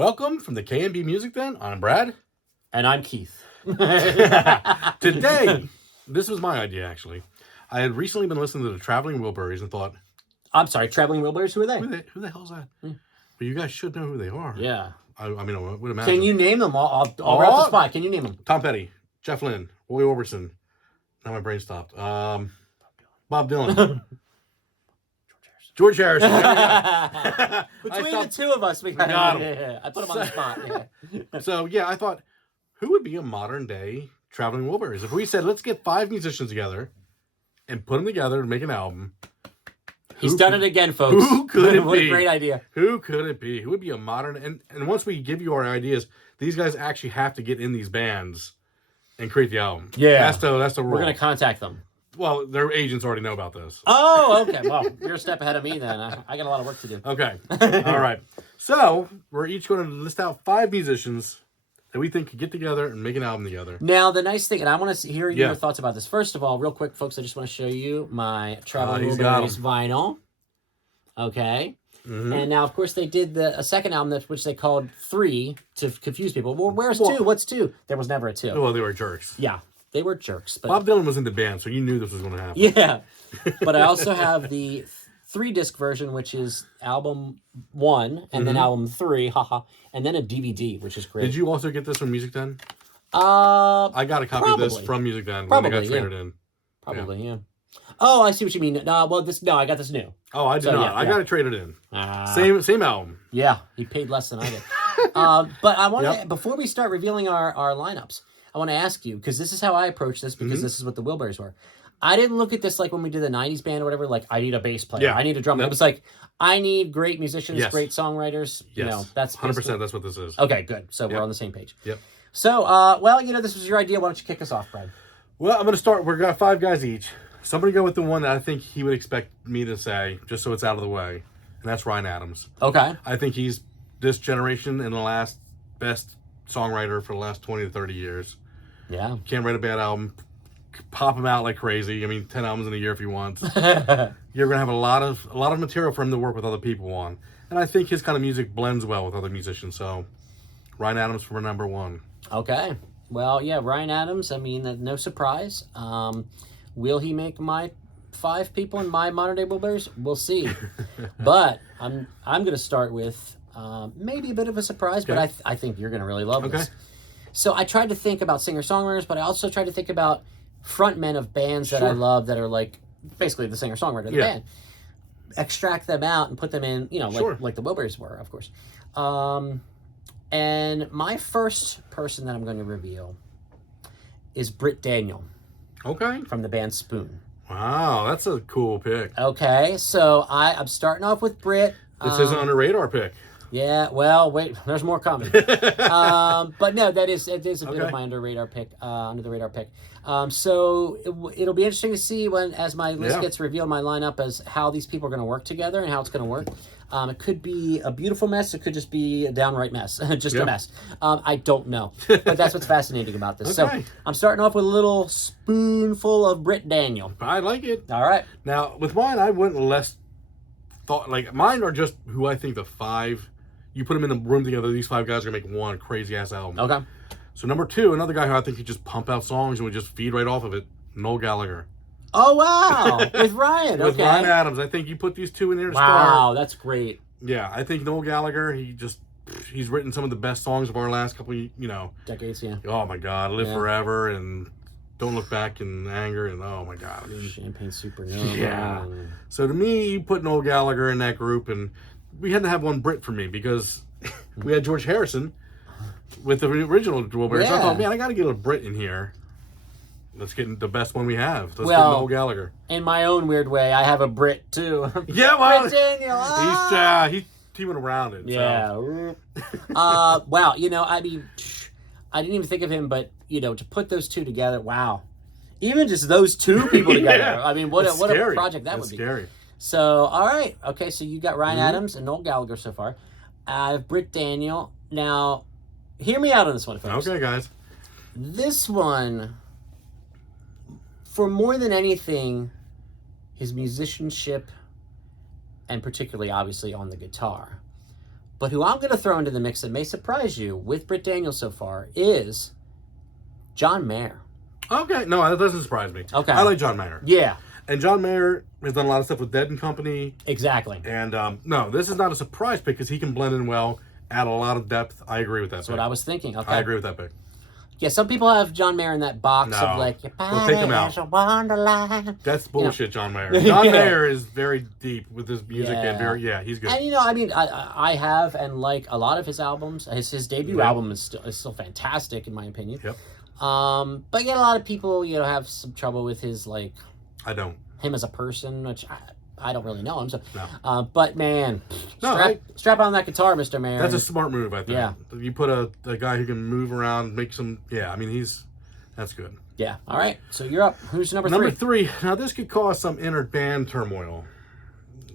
Welcome from the K&B Music Den. I'm Brad. And I'm Keith. Today, this was my idea, actually. I had recently been listening to the Traveling Wilburys and thought... I'm sorry, Traveling Wilburys? Who are they? Who the hell's that? Well, you guys should know who they are. Yeah. I mean, I would imagine. Can you name them? I'll wrap the spot. Can you name them? Tom Petty, Jeff Lynne, Roy Orbison. Now my brain stopped. Bob Dylan. George Harrison. Between the two of us, we got him. Yeah. I put him on the spot. Yeah. So, I thought, who would be a modern-day Traveling Wilburys? If we said, let's get 5 musicians together and put them together and make an album. He's done it again, folks. Who could it What be? a great idea. Who could it be? Who would be a modern... And once we give you our ideas, these guys actually have to get in these bands and create the album. Yeah. That's the rule. We're going to contact them. Well, their agents already know about this. Oh, okay. Well, you're a step ahead of me then. I got a lot of work to do. Okay. All right. So, we're each going to list out 5 musicians that we think could get together and make an album together. Now, the nice thing, and I want to hear your thoughts about this. First of all, real quick, folks, I just want to show you my Traveling Wilburys vinyl. Okay. Mm-hmm. And now, of course, they did a second album, which they called 3 to confuse people. Well, where's 2? What's 2? There was never a 2. Well, they were jerks. Yeah. They were jerks. But Bob Dylan was in the band, so you knew this was going to happen. Yeah. But I also have the 3-disc version, which is album 1, and then album 3, and then a DVD, which is great. Did you also get this from Music Den? I got a copy of this from Music Den when they got traded in. Probably, yeah. Oh, I see what you mean. I got this new. Oh, I did not. Yeah, I got it traded in. Same album. Yeah, he paid less than I did. But I want to, before we start revealing our lineups, I want to ask you, because this is how I approach this, because this is what the Wilburys were. I didn't look at this like when we did the 90s band or whatever, like, I need a bass player. Yeah. I need a drummer. It was like, I need great musicians, great songwriters. Yes. You know, that's 100% that's what this is. Okay, good. So we're on the same page. Yep. So, this was your idea. Why don't you kick us off, Brad? Well, I'm going to start. We've got 5 guys each. Somebody go with the one that I think he would expect me to say, just so it's out of the way. And that's Ryan Adams. Okay. I think he's this generation and the last best songwriter for the last 20 to 30 years. Yeah. Can't write a bad album. Pop him out like crazy. I mean, 10 albums in a year if he wants. You're going to have a lot of material for him to work with other people on. And I think his kind of music blends well with other musicians. So, Ryan Adams for number 1. Okay. Well, yeah, Ryan Adams, I mean, no surprise. Will he make my 5 people in my modern day Wilburys? We'll see. But I'm going to start with maybe a bit of a surprise, but I think you're going to really love this. So I tried to think about singer-songwriters, but I also tried to think about frontmen of bands that I love that are like basically the singer-songwriter of the band. Extract them out and put them in, like the Wilburys were, of course. And my first person that I'm going to reveal is Britt Daniel. Okay. From the band Spoon. Wow, that's a cool pick. Okay, so I'm starting off with Britt. This isn't on a radar pick. Yeah, well, wait, there's more coming. But no, it is a bit of my under the radar pick. So it'll be interesting to see as my list gets revealed, my lineup, as how these people are going to work together and how it's going to work. It could be a beautiful mess. It could just be a downright mess, a mess. I don't know, but that's what's fascinating about this. So I'm starting off with a little spoonful of Britt Daniel. I like it. All right. Now with mine, I went less thought. Like mine are just who I think the 5. You put them in the room together, these 5 guys are going to make one crazy-ass album. Okay. So number 2, another guy who I think could just pump out songs and would just feed right off of it, Noel Gallagher. Oh, wow. With Ryan. With Ryan Adams. I think you put these 2 in there to start. Wow, that's great. Yeah, I think Noel Gallagher, he's written some of the best songs of our last couple, decades, yeah. Oh, my God. Live Forever and Don't Look Back in Anger and oh, my God. I mean, Champagne Supernova. Yeah. So to me, you put Noel Gallagher in that group, and we had to have one Brit for me because we had George Harrison with the original Wilburys. So I thought, man, I got to get a Brit in here. Let's get the best one we have. Let's get Noel Gallagher. In my own weird way, I have a Brit too. Yeah, well, Britt Daniel. He's teaming around it. Yeah. So. Wow. I mean, I didn't even think of him, but to put those 2 together, wow. Even just those 2 people together. I mean, what a project that would be. Scary. So, all right. Okay, so you got Ryan Adams and Noel Gallagher so far. I have Britt Daniel. Now, hear me out on this one, folks. Okay, guys. This one, for more than anything, his musicianship, and particularly, obviously, on the guitar, But who I'm going to throw into the mix that may surprise you with Britt Daniels so far is John Mayer. Okay, no, that doesn't surprise me. Okay. I like John Mayer. Yeah. And John Mayer has done a lot of stuff with Dead and Company. Exactly. And no, this is not a surprise pick because he can blend in well, add a lot of depth. I agree with that. That's pick. what I was thinking. Okay. I agree with that pick. Yeah, some people have John Mayer in that box of like, your We'll take him out. is a wonderland. That's bullshit, John Mayer. John Mayer is very deep with his music and he's good. And I mean, I have and like a lot of his albums. His debut album is still fantastic in my opinion. Yep. But yet a lot of people have some trouble with his like. I don't. Him as a person, which I don't really know him. So, no. But man, no, strap on that guitar, Mr. Mayer. That's a smart move, I think. Yeah. You put a guy who can move around, make some. Yeah, I mean that's good. Yeah. All right. So you're up. Who's number three? Number three. Now this could cause some inner band turmoil.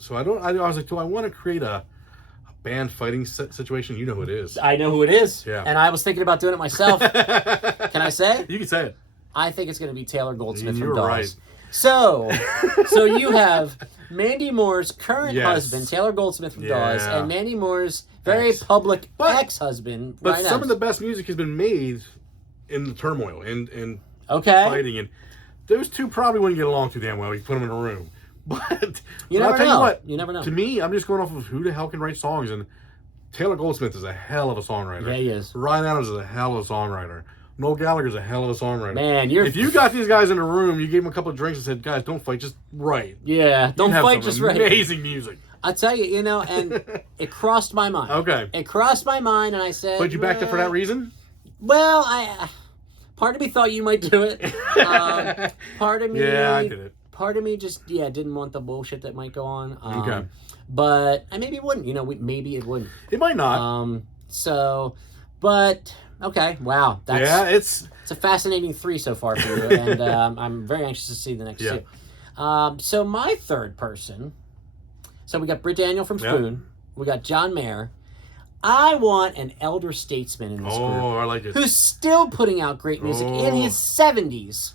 So I was like, do I want to create a band fighting situation? You know who it is. I know who it is. Yeah. And I was thinking about doing it myself. Can I say? You can say it. I think it's going to be Taylor Goldsmith You're from Dawes. right. So you have Mandy Moore's current husband, Taylor Goldsmith from Dawes, and Mandy Moore's very public ex-husband, But Ryan some Adams. of the best music has been made in the turmoil and fighting, and those two probably wouldn't get along too damn well. You put them in a room, but I'll tell you what, you never know. To me, I'm just going off of who the hell can write songs, and Taylor Goldsmith is a hell of a songwriter. Yeah, he is. Ryan Adams is a hell of a songwriter. Noel Gallagher's a hell of a songwriter. Man, if you got these guys in a room, you gave them a couple of drinks and said, "Guys, don't fight, just write." Yeah, don't fight, just write. Amazing music. I tell you, and it crossed my mind. Okay, it crossed my mind, and I said, "But you backed up for that reason?" Well, part of me thought you might do it. Part of me, I did it. Part of me just didn't want the bullshit that might go on. Okay, but and maybe it wouldn't. Maybe it wouldn't. It might not. But. Okay, wow. It's a fascinating 3 so far for you, and I'm very anxious to see the next 2. So my third person, so we got Britt Daniel from Spoon, we got John Mayer. I want an elder statesman in this group. Oh, I like it. Who's still putting out great music in his 70s.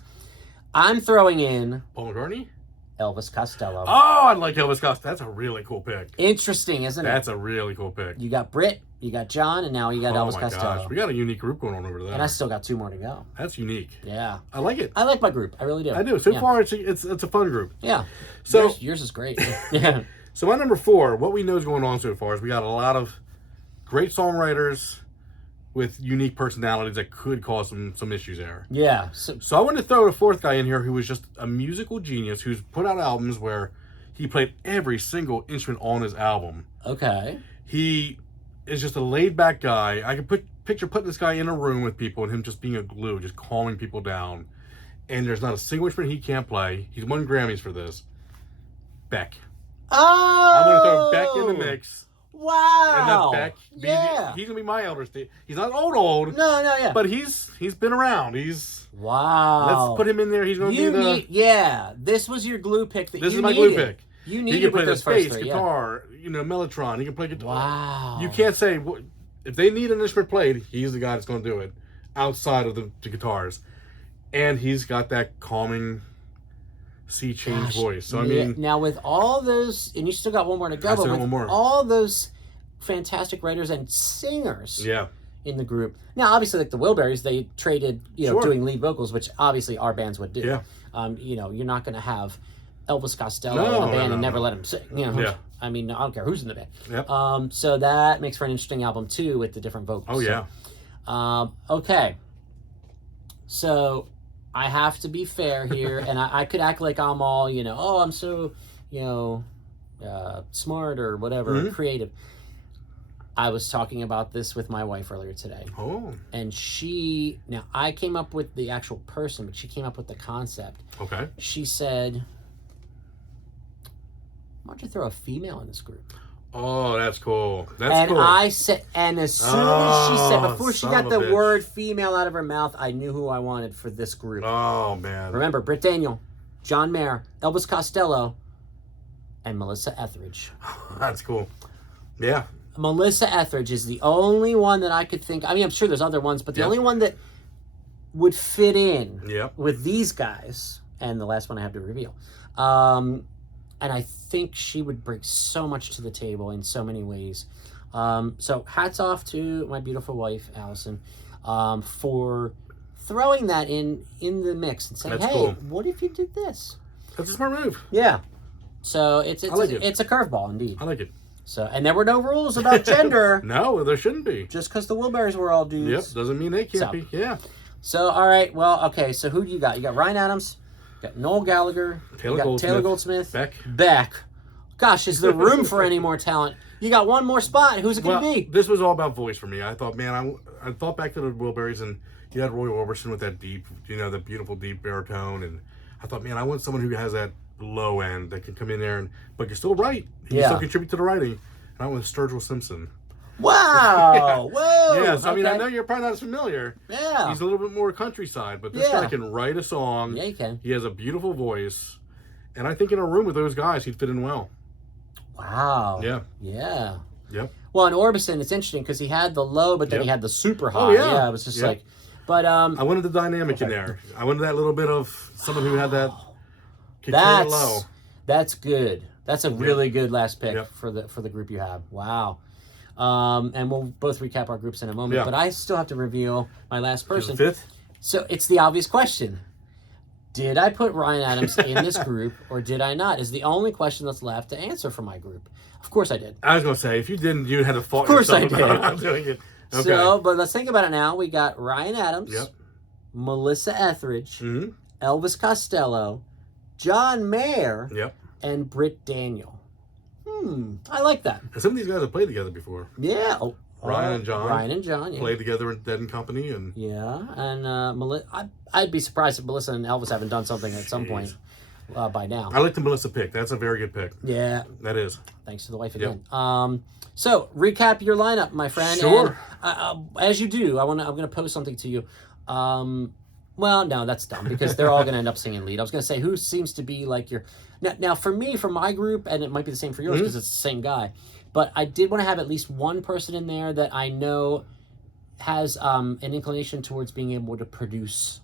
I'm throwing in Paul McCartney? Elvis Costello. Oh, I like Elvis Costello. That's a really cool pick. Interesting, isn't it? That's a really cool pick. You got Britt, you got John, and now you got Elvis Costello. Gosh. We got a unique group going on over there. And I still got 2 more to go. That's unique. Yeah. I like it. I like my group. I really do. I do. So far, it's a fun group. Yeah. So yours is great. Yeah. So my number 4, what we know is going on so far is we got a lot of great songwriters with unique personalities that could cause some issues there. Yeah. So I wanted to throw a 4th guy in here who was just a musical genius who's put out albums where he played every single instrument on his album. Okay. He is just a laid-back guy. I could picture putting this guy in a room with people and him just being a glue, just calming people down. And there's not a single instrument he can't play. He's won Grammys for this. Beck. Oh! I'm going to throw Beck in the mix. Wow. And then Beck, he's gonna be my elder state. He's not old. No. But he's been around. Wow. Let's put him in there. He's gonna be the. This was your glue pick that This you is my needed. glue pick. You needed. He can play the bass, three, guitar, mellotron. He can play guitar. Wow. You can't say if they need an instrument played, he's the guy that's gonna do it. Outside of the guitars, and he's got that calming, sea change voice. So I mean, now with all those, and you still got one more to go, but with all those fantastic writers and singers in the group. Now, obviously, like the Wilburys, they traded, doing lead vocals, which obviously our bands would do. Yeah. You're not going to have Elvis Costello in a band and never let him sing. I mean, I don't care who's in the band. Yep. So that makes for an interesting album too with the different vocals. Oh yeah. So, okay. So I have to be fair here, and I could act like I'm all, I'm so, smart or whatever, creative. I was talking about this with my wife earlier today. Oh. And I came up with the actual person, but she came up with the concept. Okay. She said, why don't you throw a female in this group? Oh, that's cool. And cool. I said, and as soon as she said, before she got the bitch. word female out of her mouth, I knew who I wanted for this group. Oh, man. Remember, Britt Daniel, John Mayer, Elvis Costello, and Melissa Etheridge. That's cool. Yeah. Melissa Etheridge is the only one that I could think. I mean, I'm sure there's other ones, but the only one that would fit in with these guys, and the last one I have to reveal. And I think she would bring so much to the table in so many ways. So hats off to my beautiful wife, Allison, for throwing that in the mix and saying, That's hey, cool. what if you did this? That's a smart move. Yeah. So it's like it. It's a curveball indeed. I like it. So, and there were no rules about gender. No, there shouldn't be. Just because the Wilburys were all dudes. Yep, doesn't mean they can't be. Yeah. So, all right, well, okay, so who do you got? You got Ryan Adams, you got Noel Gallagher, Taylor Goldsmith, Beck. Gosh, is there room for any more talent? You got one more spot. Who's it going to be? This was all about voice for me. I thought, man, I thought back to the Wilburys, and you had Roy Orbison with that deep, the beautiful deep baritone, and I thought, man, I want someone who has that low end that can come in there, but you're still right. You still contribute to the writing. And I went with Sturgill Simpson. Wow! Whoa! Yeah, so I mean, I know you're probably not as familiar. Yeah. He's a little bit more countryside, but this guy can write a song. Yeah, he can. He has a beautiful voice, and I think in a room with those guys, he'd fit in well. Wow. Yeah. Yeah. Yep. Well, in Orbison, it's interesting because he had the low, but then he had the super high. Oh, yeah. It was just like, but I wanted the dynamic in there. I wanted that little bit of someone who had that. Low. That's good. That's a really good last pick for the group you have. Wow. And we'll both recap our groups in a moment. But I still have to reveal my last person. Fifth. So it's the obvious question. Did I put Ryan Adams in this group or did I not? Is the only question that's left to answer for my group. Of course I did. I was going to say, if you didn't, you had to fault yourself. Of course I did. I'm doing it. Okay. So, but let's think about it now. We got Ryan Adams, Melissa Etheridge, Elvis Costello, John Mayer, and Britt Daniel. I like that. And some of these guys have played together before. Yeah. Ryan and John. Yeah. Played together in Dead and Company. And I'd be surprised if Melissa and Elvis haven't done something at some point by now. I like the Melissa pick. That's a very good pick. Yeah. That is. Thanks to the wife again. So, recap your lineup, my friend. Sure. And, as you do, I'm going to pose something to you. Well, no, that's dumb because they're all going to end up singing lead. I was going to say, who seems to be like your... Now, for me, for my group, and it might be the same for yours because it's the same guy, but I did want to have at least one person in there that I know has an inclination towards being able to produce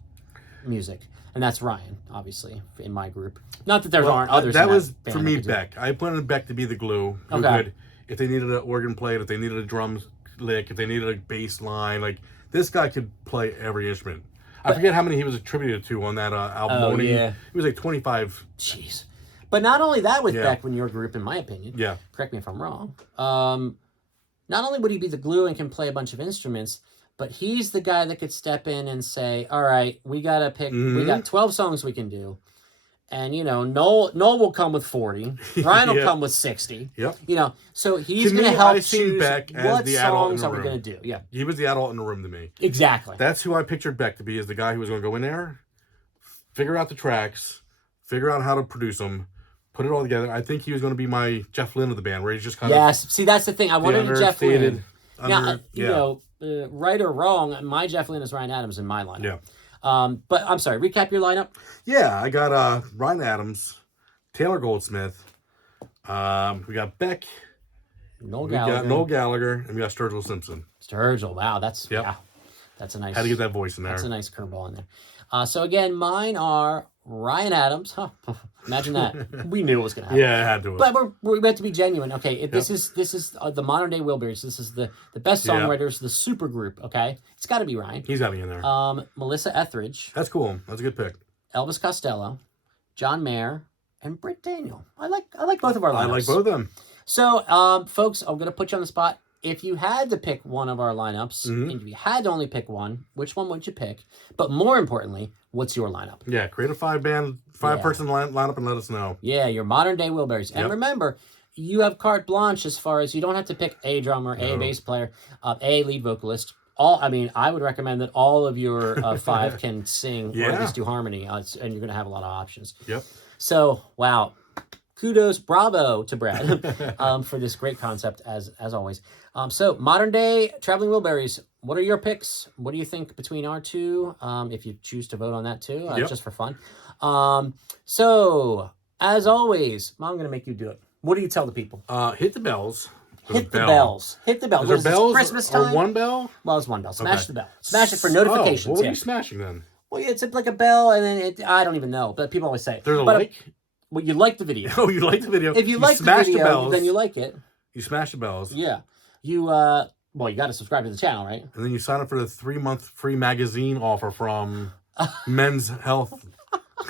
music. And that's Ryan, obviously, in my group. Not that there aren't others. That was, for me, Beck. I wanted Beck to be the glue. Who Okay. could, if they needed an organ played, if they needed a drum lick, if they needed a bass line, like, this guy could play every instrument. I forget how many he was attributed to on that album. Oh, yeah. He was like 25. Jeez. But not only that with Beck, when your group, in my opinion. Yeah. Correct me if I'm wrong. Not only would he be the glue and can play a bunch of instruments, but he's the guy that could step in and say, all right, we got to pick, we got 12 songs we can do. And, Noel will come with 40. Ryan will come with 60. Yep. So he's going to help choose Beck as what the adult in songs the are we room. going to do. Yeah. He was the adult in the room to me. Exactly. That's who I pictured Beck to be, as the guy who was going to go in there, figure out the tracks, figure out how to produce them, put it all together. I think he was going to be my Jeff Lynne of the band, where he's just kind of... Yes. See, that's the thing. I wanted a Jeff Lynne. Now, yeah. Right or wrong, my Jeff Lynne is Ryan Adams in my lineup. Yeah. But I'm sorry, recap your lineup. Yeah, I got Ryan Adams, Taylor Goldsmith, we got Beck, Noel Gallagher, and we got Sturgill Simpson. Sturgill, wow, that's that's a nice. Had to get that voice in there. That's a nice curveball in there. So again, mine are Ryan Adams. Huh, imagine that. We knew it was going to happen. Yeah, it had to. But we have to be genuine. Okay, this is the modern day Wilburys. This is the best songwriters, the super group. Okay, it's got to be Ryan. He's got to be in there. Melissa Etheridge. That's cool. That's a good pick. Elvis Costello, John Mayer, and Britt Daniel. I like both of our lineups. I like both of them. So, folks, I'm going to put you on the spot. If you had to pick one of our lineups, and if you had to only pick one, which one would you pick? But more importantly, what's your lineup? Yeah, create a five-person lineup and let us know. Yeah, your modern day Wilburys. And remember, you have carte blanche as far as you don't have to pick a drummer, a bass player, a lead vocalist. I would recommend that all of your five can sing or at least do harmony, and you're going to have a lot of options. Yep. So, wow. Kudos, bravo to Brad for this great concept, as always. So, modern day Traveling Wilburys, what are your picks? What do you think between our two? If you choose to vote on that too, just for fun. So, as always, I'm going to make you do it. What do you tell the people? Hit the bells. Hit the bells. Hit the bells. Is there bells Christmas time? or one bell? Well, it's one bell. Smash the bell. Smash it for notifications. What are you smashing then? Well, it's like a bell, and then I don't even know, but people always say it. There's a like? Well, you like the video. Oh, you like the video. If you like the video, then you like it. You smash the bells. Yeah. you you got to subscribe to the channel, right? And then you sign up for the 3-month free magazine offer from Men's Health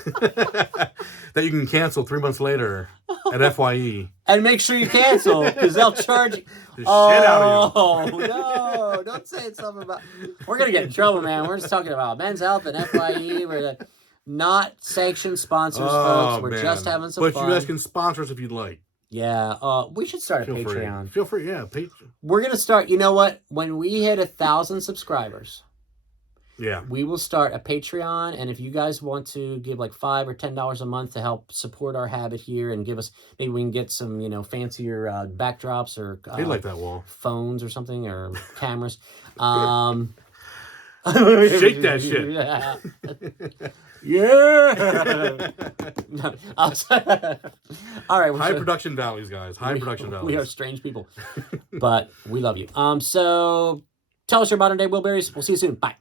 that you can cancel 3 months later at FYE. And make sure you cancel because they'll charge you. The shit out of you. No, don't say something about. We're gonna get in trouble, man. We're just talking about Men's Health and FYE. We're not sanctioned sponsors, folks. We're just having some fun. But you guys can sponsor us if you'd like. Yeah, we should start a Feel Patreon. Free. Feel free, yeah. We're gonna start. You know what? When we hit 1,000 subscribers, we will start a Patreon. And if you guys want to give like $5 or $10 a month to help support our habit here, and give us, maybe we can get some fancier backdrops or they like that wall, phones or something, or cameras. Shake that shit. Yeah. Yeah. All right. High production values, guys. High production values. We are strange people, but we love you. So tell us your modern day Wilburys. We'll see you soon. Bye.